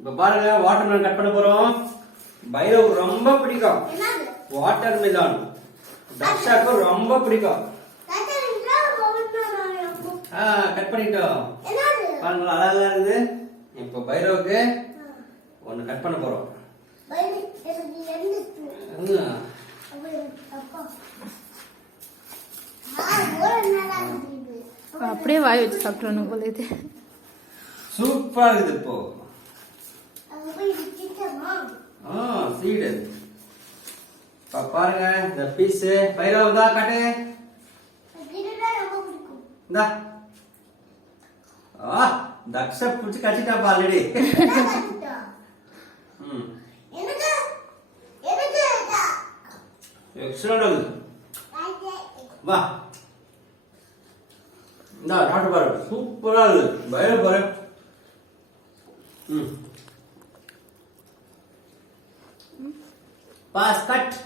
இப்ப பாருங்க water melon cut பண்ண போறோம். பைரவ் ரொம்ப பிடிக்கும் வாட்டர் மெலன். தக்ஷாக்கு ரொம்ப பிடிக்கும். கட் பண்ணிட்டோம். பாருங்க அழகா இருக்குது. இப்ப பைரவுக்கு ஒன்னு கட் பண்ண போறோம். அப்படியே வாய் வச்சு சாப்பிட்டோம் போல இது. சூப்பரா இருக்குது. இப்போ சீடு பாருங்க இந்த பீஸ் பைரவ் தான் காட்டு. இந்தா தக்ஷ புடிச்சு கட்டிட்டாப்பா ஆல்ரெடி. எக்ஸலண்ட். வா இந்த நாட்டு பாரு சூப்பரா இருக்கு. பைரவ் பாரு. Boss cut.